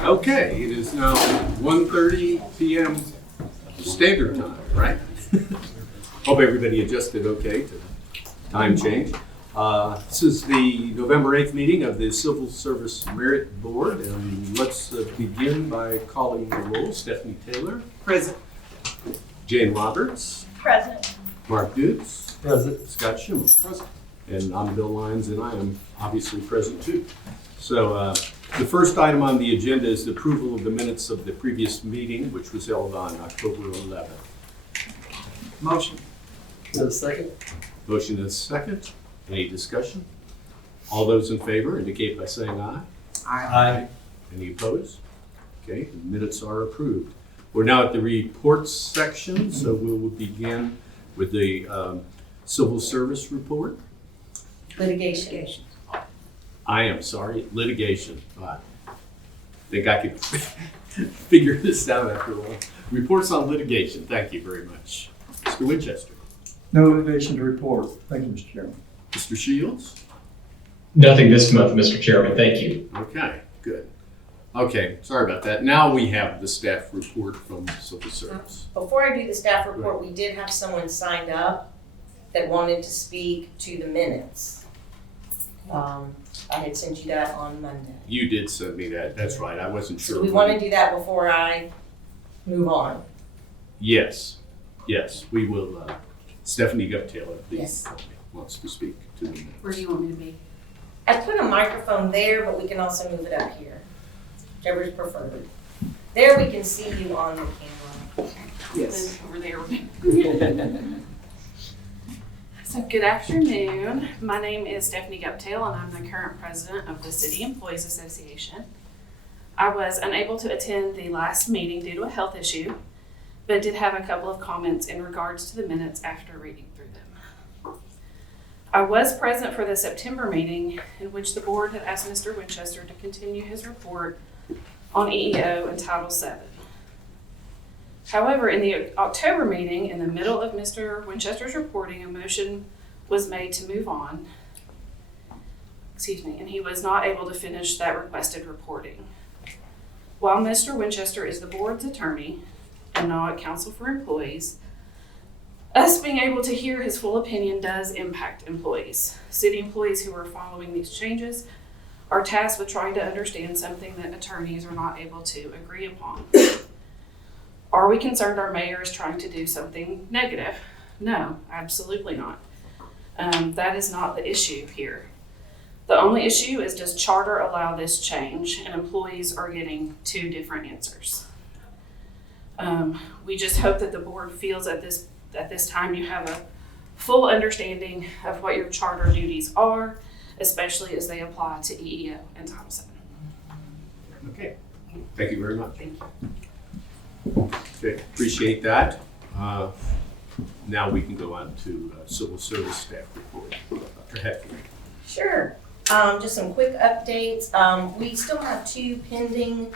Okay, it is now 1:30 p.m. Standard Time, right? Hope everybody adjusted okay to time change. This is the November 8th meeting of the Civil Service Merit Board, and let's begin by calling the roll. Stephanie Taylor. Present. Jane Roberts. Present. Mark Dukes. Present. Scott Schimel. Present. And I'm Bill Lyons, and I am obviously present too. So the first item on the agenda is the approval of the minutes of the previous meeting, which was held on October 11th. Motion. The second. Motion is second. Any discussion? All those in favor indicate by saying aye. Aye. Any opposed? Okay, the minutes are approved. We're now at the reports section, so we will begin with the civil service report. Litigation. I am sorry, litigation. I think I could figure this out after a while. Reports on litigation. Thank you very much. Mr. Winchester. No litigation to report. Thank you, Mr. Chairman. Mr. Shields. Nothing this month, Mr. Chairman. Thank you. Okay, good. Okay, sorry about that. Now we have the staff report from civil service. Before I do the staff report, we did have someone signed up that wanted to speak to the minutes. I had sent you that on Monday. You did send me that. That's right. I wasn't sure. So we want to do that before I move on. Yes, we will. Stephanie Guptaylor, please, Yes. wants to speak to the minutes. Where do you want me to be? I put a microphone there, but we can also move it up here, whichever's preferred. There we can see you on the camera. Yes. Over there. So good afternoon. My name is Stephanie Guptail and I'm the current president of the City Employees Association. I was unable to attend the last meeting due to a health issue, but did have a couple of comments in regards to the minutes after reading through them. I was present for the September meeting in which the board had asked Mr. Winchester to continue his report on EEO and Title VII. However, in the October meeting, in the middle of Mr. Winchester's reporting, a motion was made to move on. And he was not able to finish that requested reporting. While Mr. Winchester is the board's attorney and not counsel for employees, us being able to hear his full opinion does impact employees. City employees who are following these changes are tasked with trying to understand something that attorneys are not able to agree upon. Are we concerned our mayor is trying to do something negative? No, absolutely not. That is not the issue here. The only issue is, does charter allow this change? And employees are getting two different answers. We just hope that the board feels at this time you have a full understanding of what your charter duties are, especially as they apply to EEO and Title VII. Okay, thank you very much. Thank you. Okay, appreciate that. Now we can go on to civil service staff report. Dr. Hefty. Sure. Just some quick updates. We still have two pending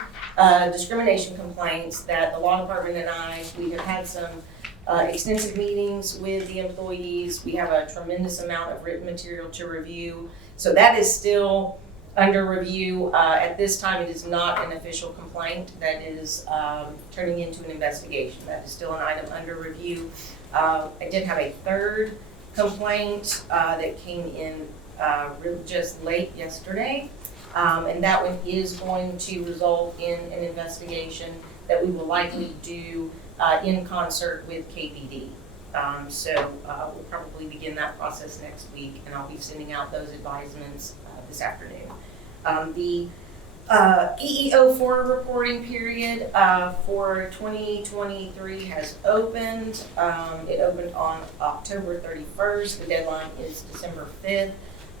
discrimination complaints that the law department and we have had some extensive meetings with the employees. We have a tremendous amount of written material to review. So that is still under review. At this time, it is not an official complaint. That is turning into an investigation. That is still an item under review. I did have a third complaint that came in just late yesterday, and that one is going to result in an investigation that we will likely do in concert with KPD. So we'll probably begin that process next week, and I'll be sending out those advisements this afternoon. The EEO4 reporting period for 2023 has opened. It opened on October 31st. The deadline is December 5th.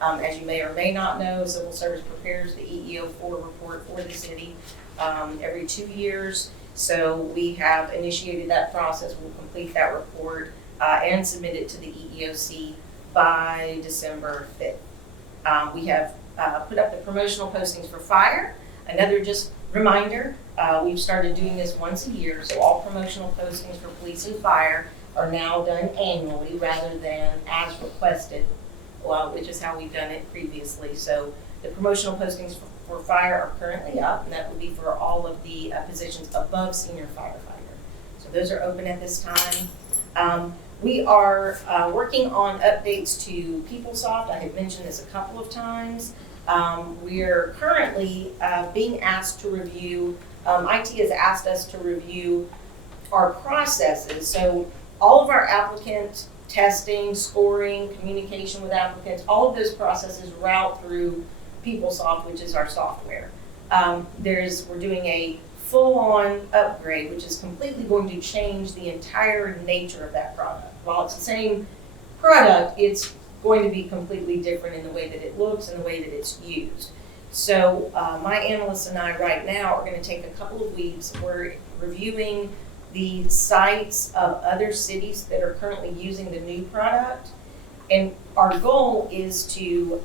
As you may or may not know, Civil Service prepares the EEO4 report for the city every 2 years. So we have initiated that process. We'll complete that report and submit it to the EEOC by December 5th. We have put up the promotional postings for fire. Another just reminder, we've started doing this once a year, so all promotional postings for police and fire are now done annually rather than as requested, which is how we've done it previously. So the promotional postings for fire are currently up, and that will be for all of the positions above senior firefighter. So those are open at this time. We are working on updates to PeopleSoft. I have mentioned this a couple of times. We're currently being asked to review, IT has asked us to review our processes. So all of our applicant testing, scoring, communication with applicants, all of those processes route through PeopleSoft, which is our software. We're doing a full-on upgrade, which is completely going to change the entire nature of that product. While it's the same product, it's going to be completely different in the way that it looks and the way that it's used. So my analysts and I right now are going to take a couple of weeks. We're reviewing the sites of other cities that are currently using the new product. And our goal is to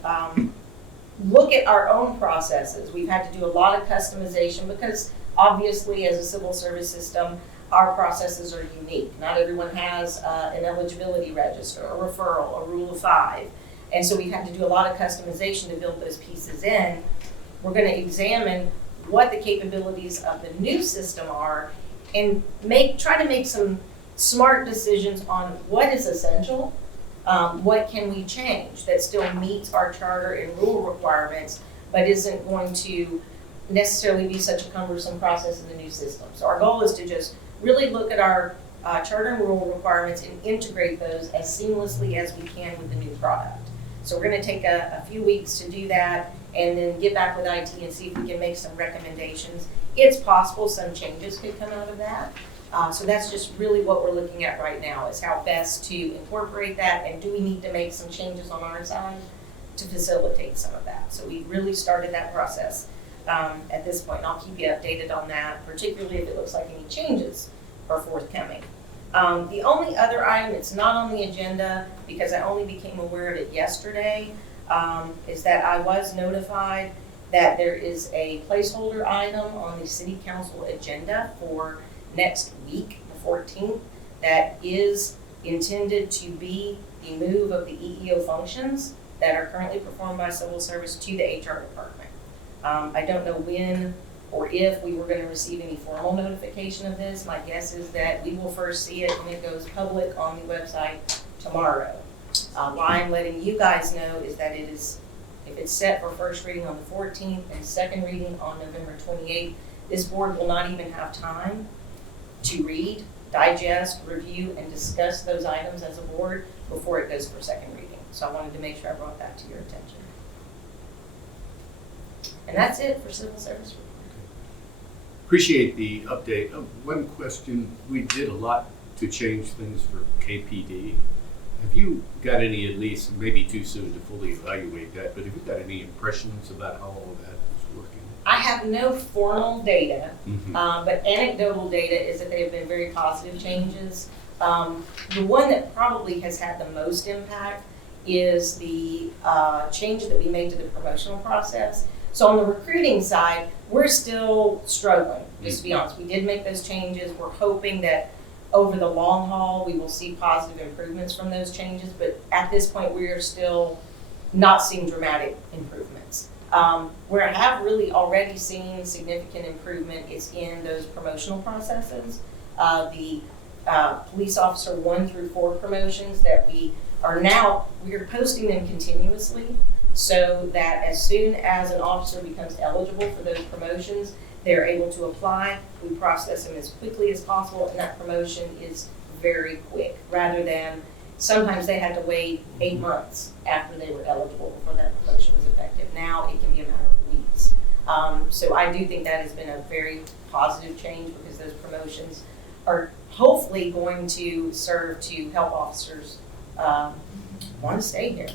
look at our own processes. We've had to do a lot of customization because obviously as a civil service system, our processes are unique. Not everyone has an eligibility register, a referral, a rule of 5. And so we've had to do a lot of customization to build those pieces in. We're going to examine what the capabilities of the new system are and try to make some smart decisions on what is essential, what can we change that still meets our charter and rule requirements, but isn't going to necessarily be such a cumbersome process in the new system. So our goal is to just really look at our charter and rule requirements and integrate those as seamlessly as we can with the new product. So we're going to take a few weeks to do that and then get back with IT and see if we can make some recommendations. It's possible some changes could come out of that. So that's just really what we're looking at right now, is how best to incorporate that, and do we need to make some changes on our side to facilitate some of that. So we really started that process at this point, and I'll keep you updated on that, particularly if it looks like any changes are forthcoming. The only other item that's not on the agenda, because I only became aware of it yesterday, is that I was notified that there is a placeholder item on the city council agenda for next week, the 14th, that is intended to be the move of the EEO functions that are currently performed by civil service to the HR department. I don't know when or if we were going to receive any formal notification of this. My guess is that we will first see it when it goes public on the website tomorrow. Why I'm letting you guys know is that if it's set for first reading on the 14th and second reading on November 28th, this board will not even have time to read, digest, review, and discuss those items as a board before it goes for second reading. So I wanted to make sure I brought that to your attention. And that's it for civil service report. Appreciate the update. One question, we did a lot to change things for KPD. Have you got any, at least, maybe too soon to fully evaluate that, but have you got any impressions about how all of that is working? I have no formal data, but anecdotal data is that they have been very positive changes. The one that probably has had the most impact is the change that we made to the promotional process. So on the recruiting side, we're still struggling, just to be honest. We did make those changes. We're hoping that over the long haul, we will see positive improvements from those changes, but at this point, we are still not seeing dramatic improvements. Where I have really already seen significant improvement is in those promotional processes. The police officer 1 through 4 promotions that we are posting them continuously, so that as soon as an officer becomes eligible for those promotions, they're able to apply. We process them as quickly as possible, and that promotion is very quick, rather than sometimes they had to wait 8 months after they were eligible before that promotion was effective. Now it can be a matter of weeks. So I do think that has been a very positive change, because those promotions are hopefully going to serve to help officers want to stay here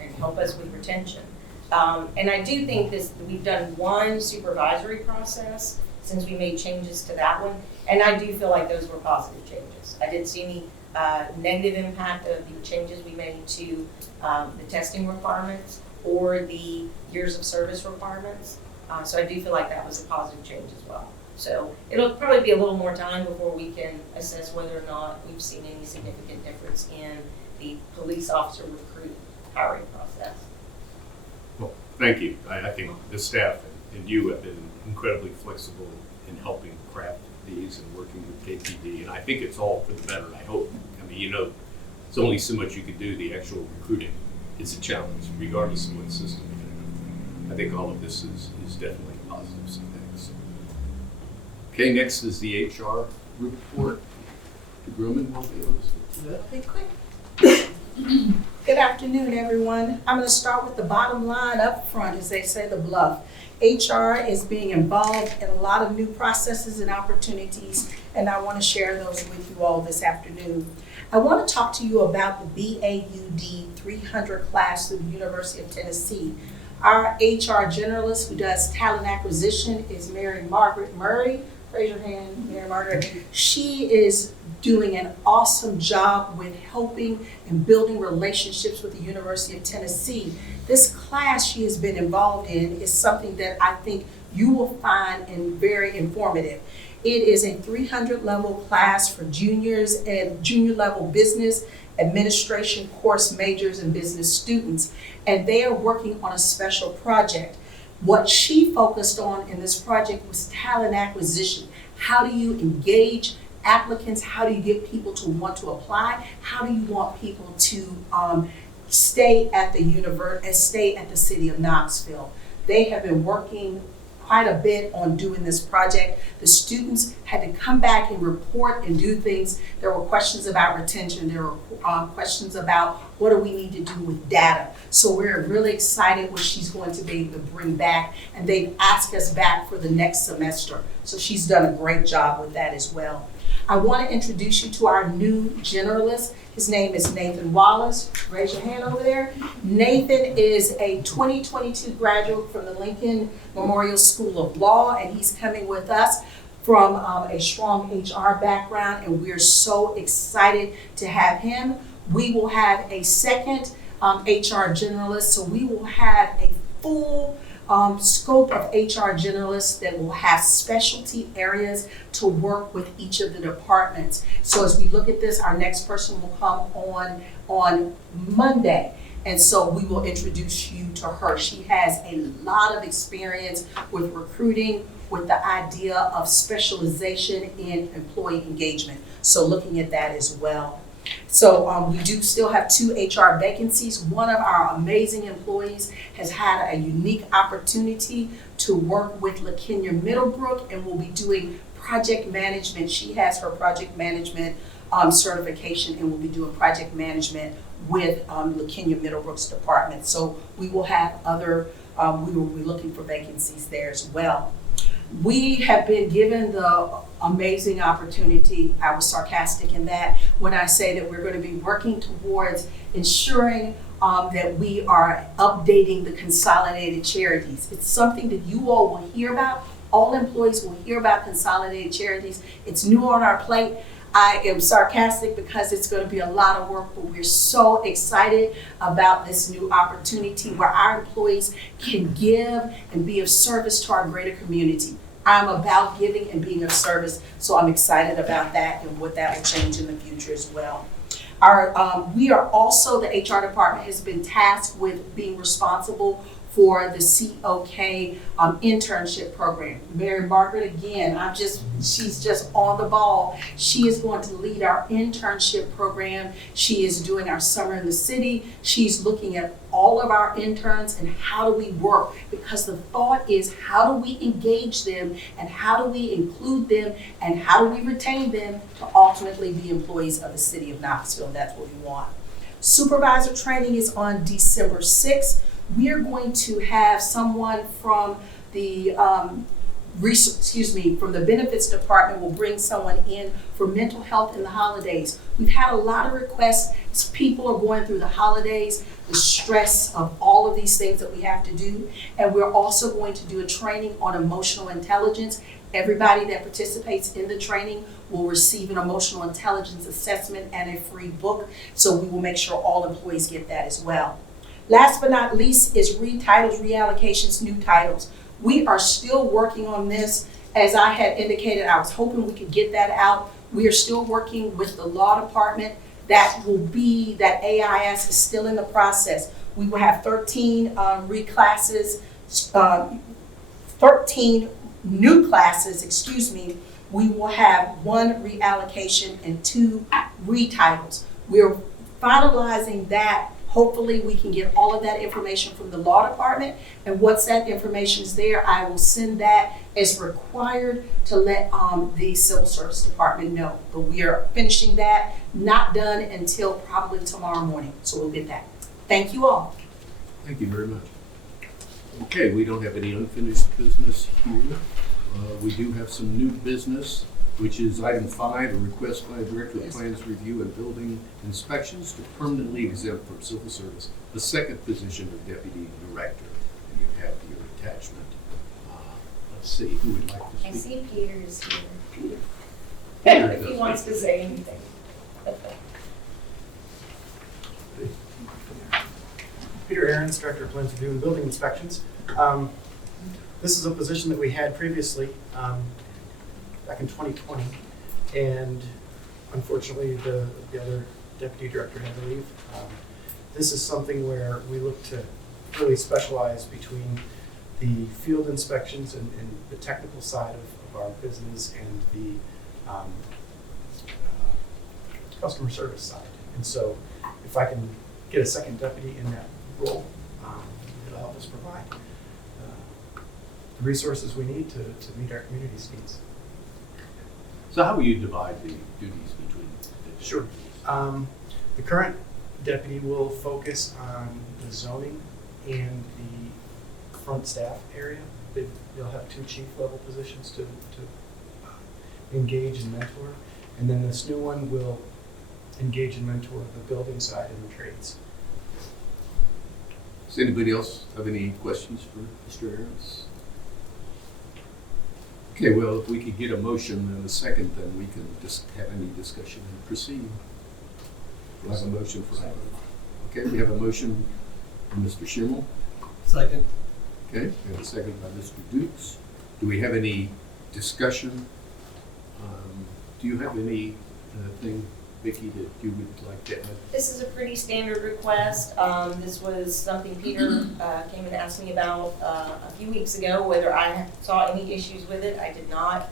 and help us with retention. And I do think we've done one supervisory process since we made changes to that one, and I do feel like those were positive changes. I didn't see any negative impact of the changes we made to the testing requirements or the years of service requirements. So I do feel like that was a positive change as well. So it'll probably be a little more time before we can assess whether or not we've seen any significant difference in the police officer recruit hiring process. Well, thank you. I think the staff and you have been incredibly flexible in helping craft these and working with KPD, and I think it's all for the better, I hope. I mean, there's only so much you can do. The actual recruiting is a challenge, regardless of what system you're in. I think all of this is definitely positive, so thanks. Okay, next is the HR report. Grumman will be able to speak to that. Be quick. Good afternoon, everyone. I'm going to start with the bottom line up front, as they say, the bluff. HR is being involved in a lot of new processes and opportunities, and I want to share those with you all this afternoon. I want to talk to you about the BAUD 300 class through the University of Tennessee. Our HR generalist who does talent acquisition is Mary Margaret Murray. Raise your hand, Mary Margaret. She is doing an awesome job with helping and building relationships with the University of Tennessee. This class she has been involved in is something that I think you will find very informative. It is a 300 level class for juniors and junior level business administration course majors and business students, and they are working on a special project. What she focused on in this project was talent acquisition. How do you engage applicants? How do you get people to want to apply? How do you want people to stay at the city of Knoxville? They have been working quite a bit on doing this project. The students had to come back and report and do things. There were questions about retention. There were questions about what do we need to do with data. So we're really excited what she's going to be able to bring back, and they've asked us back for the next semester. So she's done a great job with that as well. I want to introduce you to our new generalist. His name is Nathan Wallace. Raise your hand over there. Nathan is a 2022 graduate from the Lincoln Memorial School of Law, and he's coming with us from a strong HR background, and we're so excited to have him. We will have a second HR generalist, so we will have a full scope of HR generalists that will have specialty areas to work with each of the departments. So as we look at this, our next person will come on Monday. And so we will introduce you to her. She has a lot of experience with recruiting, with the idea of specialization in employee engagement. So looking at that as well. So we do still have 2 HR vacancies. One of our amazing employees has had a unique opportunity to work with LaKenya Middlebrook and will be doing project management. She has her project management certification and will be doing project management with LaKenya Middlebrook's department. So we will have we will be looking for vacancies there as well. We have been given the amazing opportunity. I was sarcastic in that when I say that we're going to be working towards ensuring that we are updating the consolidated charities. It's something that you all will hear about. All employees will hear about consolidated charities. It's new on our plate. I am sarcastic because it's going to be a lot of work, but we're so excited about this new opportunity where our employees can give and be of service to our greater community. I'm about giving and being of service, so I'm excited about that and what that will change in the future as well. We are also, the HR department has been tasked with being responsible for the COK internship program. Mary Margaret, again, she's just on the ball. She is going to lead our internship program. She is doing our summer in the city. She's looking at all of our interns and how do we work, because the thought is how do we engage them and how do we include them and how do we retain them to ultimately be employees of the city of Knoxville. That's what we want. Supervisor training is on December 6th. We are going to have someone from the from the benefits department will bring someone in for mental health in the holidays. We've had a lot of requests as people are going through the holidays, the stress of all of these things that we have to do. And we're also going to do a training on emotional intelligence. Everybody that participates in the training will receive an emotional intelligence assessment and a free book. So we will make sure all employees get that as well. Last but not least is retitles, reallocations, new titles. We are still working on this. As I had indicated, I was hoping we could get that out. We are still working with the law department. That AIS is still in the process. We will have 13 reclasses, 13 new classes, we will have 1 reallocation and 2 retitles. We're finalizing that. Hopefully, we can get all of that information from the law department. And once that information is there, I will send that as required to let the civil service department know. But we are finishing that, not done until probably tomorrow morning. So we'll get that. Thank you all. Thank you very much. Okay, we don't have any unfinished business here. We do have some new business, which is item 5, a request by the Director of Plans Review and Building Inspections to permanently exempt from civil service the second position of Deputy Director. And you have your attachment. Let's see, who would like to I speak? see Peter's here. Peter If he does. wants to say anything. Peter Ahrens, Director of Plans Review and Building Inspections. This is a position that we had previously back in 2020, and unfortunately the other deputy director had to leave. This is something where we look to really specialize between the field inspections and the technical side of our business and the customer service side. And so if I can get a second deputy in that role, it'll help us provide the resources we need to meet our community's needs. So how will you divide the duties between the Sure. The current deputy will focus on the zoning and the front staff area. They'll have 2 chief level positions to engage and mentor. And then this new one will engage and mentor the building side and the trades. Does anybody else have any questions for Mr. Ahrens? Okay, well, if we could get a motion and a second, then we can just have any discussion and proceed. Do I have a motion for that? Okay, we have a motion from Mr. Schimmel. Second. Okay, we have a second by Mr. Dukes. Do we have any discussion? Do you have any thing, Vicki, that you would like to add? This is a pretty standard request. This was something Peter came and asked me about a few weeks ago, whether I saw any issues with it. I did not.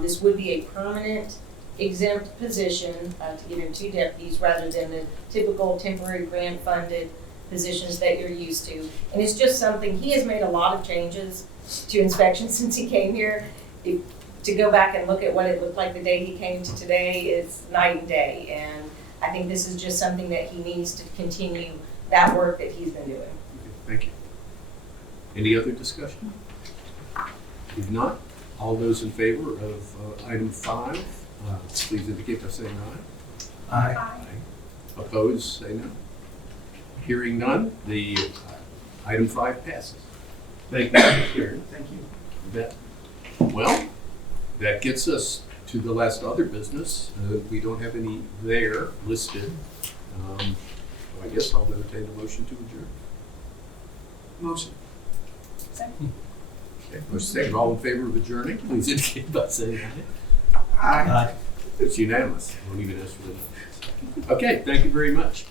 This would be a permanent exempt position to give him 2 deputies rather than the typical temporary grant-funded positions that you're used to. And it's just something, he has made a lot of changes to inspections since he came here. To go back and look at what it looked like the day he came to today is night and day. And I think this is just something that he needs to continue that work that he's been doing. Okay, thank you. Any other discussion? If not, all those in favor of item 5, please indicate by saying aye. Aye. Opposed, say no. Hearing none, the item 5 passes. Thank you, Mr. Karen. Thank you. You bet. Well, that gets us to the last other business. We don't have any there listed. I guess I'll entertain a motion to adjourn. Motion. Okay, motion second. All in favor of adjourning, please indicate by saying aye. Aye. It's unanimous. Won't even ask for the. Okay, thank you very much.